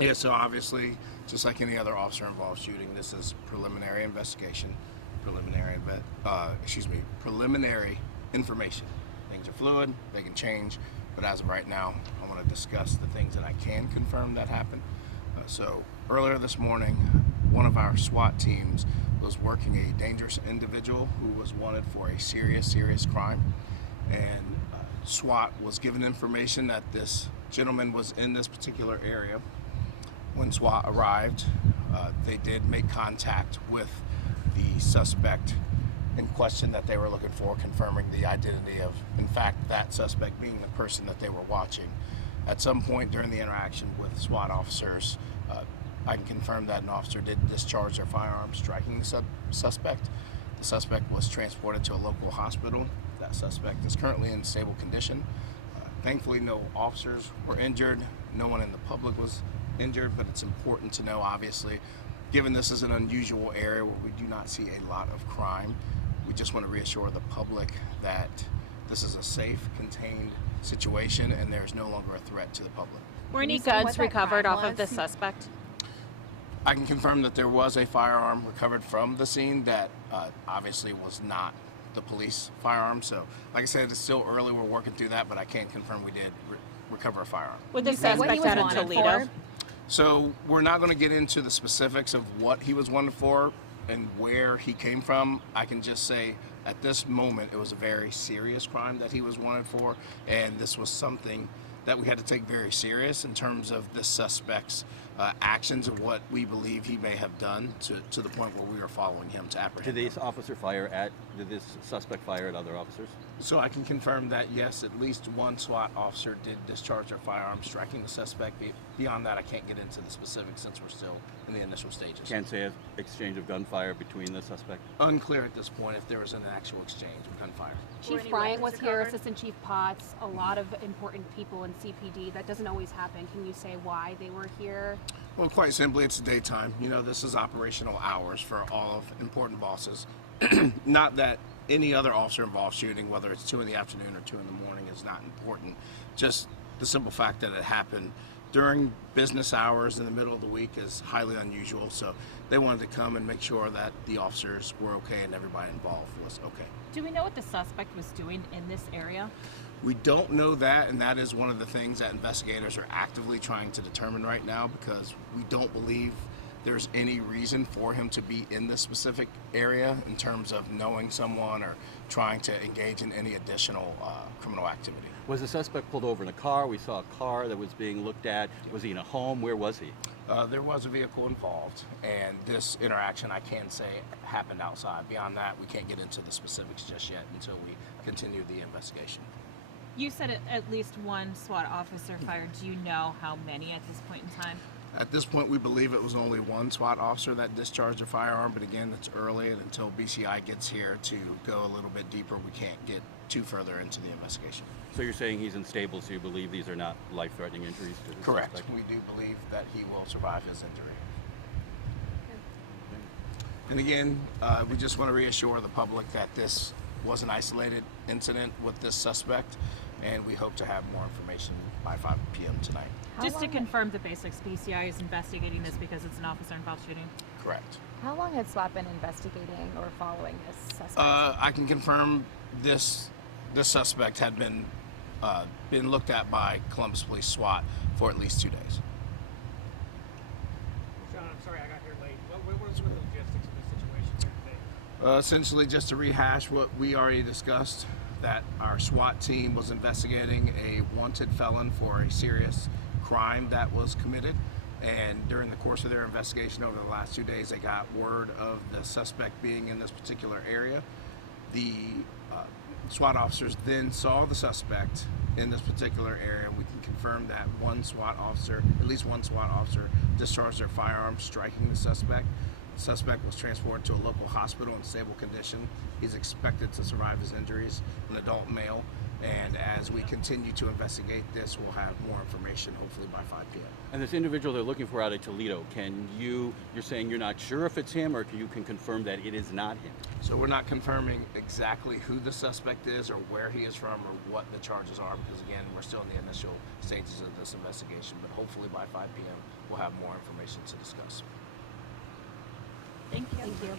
Yeah, so obviously, just like any other officer-involved shooting, this is preliminary investigation, preliminary information. Things are fluid, they can change, but as of right now, I want to discuss the things that I can confirm that happened. So earlier this morning, one of our SWAT teams was working a dangerous individual who was wanted for a serious crime, and SWAT was given information that this gentleman was in this particular area. When SWAT arrived, they did make contact with the suspect in question that they were looking for, confirming the identity of, in fact, that suspect being the person that they were watching. At some point during the interaction with SWAT officers, I can confirm that an officer did discharge their firearm, striking the suspect. The suspect was transported to a local hospital. That suspect is currently in stable condition. Thankfully, no officers were injured. No one in the public was injured, but it's important to know, obviously, given this is an unusual area where we do not see a lot of crime, we just want to reassure the public that this is a safe, contained situation and there's no longer a threat to the public. Were any guns recovered off of the suspect? I can confirm that there was a firearm recovered from the scene that obviously was not the police firearm. So, like I said, it's still early. We're working through that, but I can confirm we did recover a firearm. With the suspect out in Toledo? So we're not going to get into the specifics of what he was wanted for and where he came from. I can just say at this moment it was a very serious crime that he was wanted for, and this was something that we had to take very serious in terms of this suspect's actions and what we believe he may have done to the point where we are following him to apprehend him. Did this suspect fire at other officers? So I can confirm that yes, at least one SWAT officer did discharge their firearm, striking the suspect. Beyond that, I can't get into the specifics since we're still in the initial stages. Can't say an exchange of gunfire between the suspect? Unclear at this point if there was an actual exchange of gunfire. Chief Bryant was here, Assistant Chief Potts, a lot of important people in CPD. That doesn't always happen. Can you say why they were here? Well, quite simply, it's daytime. You know, this is operational hours for all of important bosses. Not that any other officer involved shooting, whether it's 2 in the afternoon or 2 in the morning, is not important. Just the simple fact that it happened during business hours in the middle of the week is highly unusual. So they wanted to come and make sure that the officers were okay and everybody involved was okay. Do we know what the suspect was doing in this area? We don't know that, and that is one of the things that investigators are actively trying to determine right now, because we don't believe there's any reason for him to be in this specific area in terms of knowing someone or trying to engage in any additional criminal activity. Was the suspect pulled over in a car? We saw a car that was being looked at. Was he in a home? Where was he? There was a vehicle involved, and this interaction, I can say, happened outside. Beyond that, we can't get into the specifics just yet until we continue the investigation. You said at least one SWAT officer fired. Do you know how many at this point in time? At this point, we believe it was only one SWAT officer that discharged a firearm, but again, it's early, and until BCI gets here to go a little bit deeper, we can't get too further into the investigation. So you're saying he's unstable, so you believe these are not life-threatening injuries to the Correct. suspect? We do believe that he will survive his injury. And again, we just want to reassure the public that this was an isolated incident with this suspect, and we hope to have more information by 5 p.m. tonight. Just to confirm the basics, BCI is investigating this because it's an officer-involved shooting? Correct. How long had SWAT been investigating or following this suspect? I can confirm this suspect had been looked at by Columbus Police SWAT for at least 2 days. John, I'm sorry I got here late. What was the logistics of the situation here today? Essentially, just to rehash what we already discussed, that our SWAT team was investigating a wanted felon for a serious crime that was committed, and during the course of their investigation over the last 2 days, they got word of the suspect being in this particular area. The SWAT officers then saw the suspect in this particular area. We can confirm that at least one SWAT officer discharged their firearm, striking the suspect. The suspect was transported to a local hospital in stable condition. He's expected to survive his injuries, an adult male. And as we continue to investigate this, we'll have more information hopefully by 5 p.m. And this individual they're looking for out of Toledo, you're saying you're not sure if it's him, or you can confirm that it is not him? So we're not confirming exactly who the suspect is or where he is from or what the charges are, because again, we're still in the initial stages of this investigation, but hopefully by 5 p.m. we'll have more information to discuss. Thank you. Thank you.